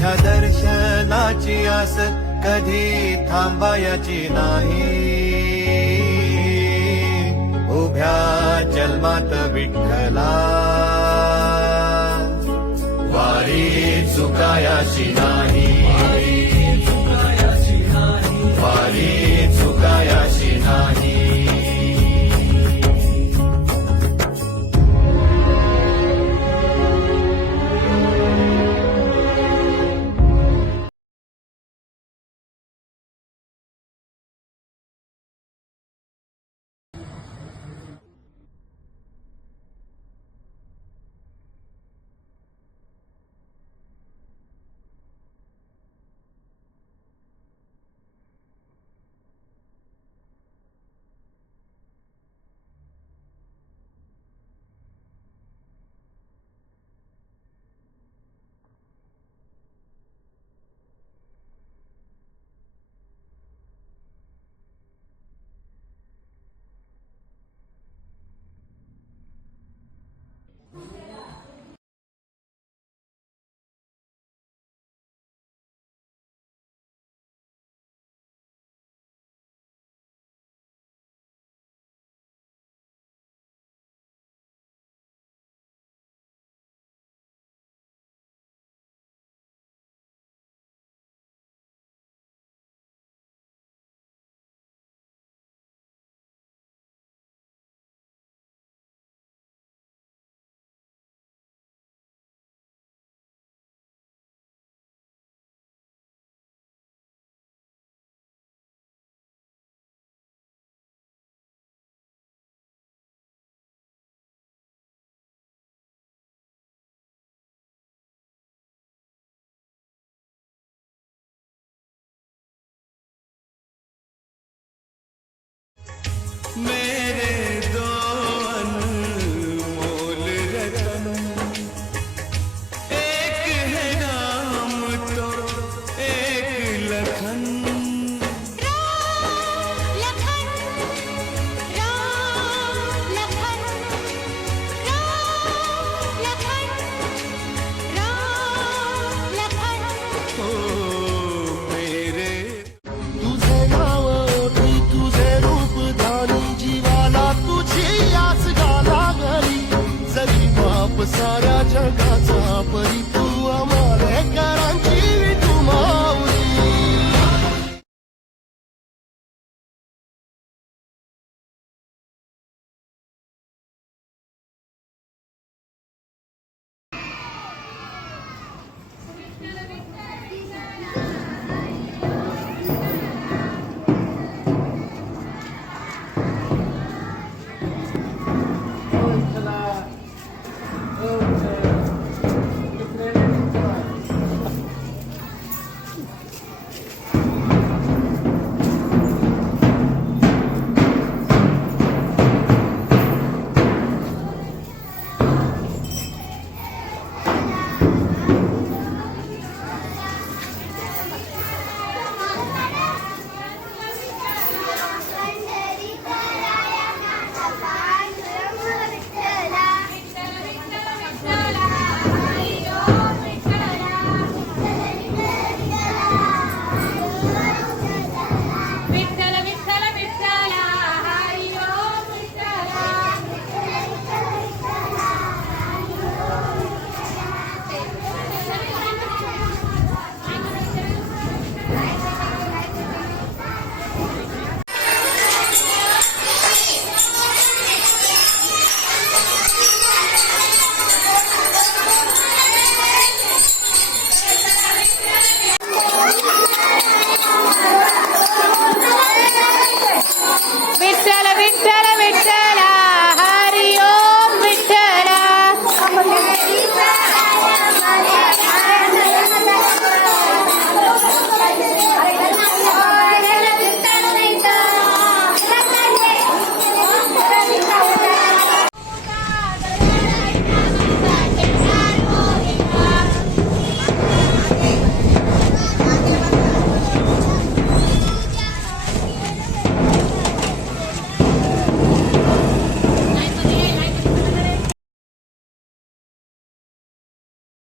तुझा दर्शनाची आस कधी थांबायाची नाही उभ्या जन्मात विठ्ठला वारी चुकायाची नाही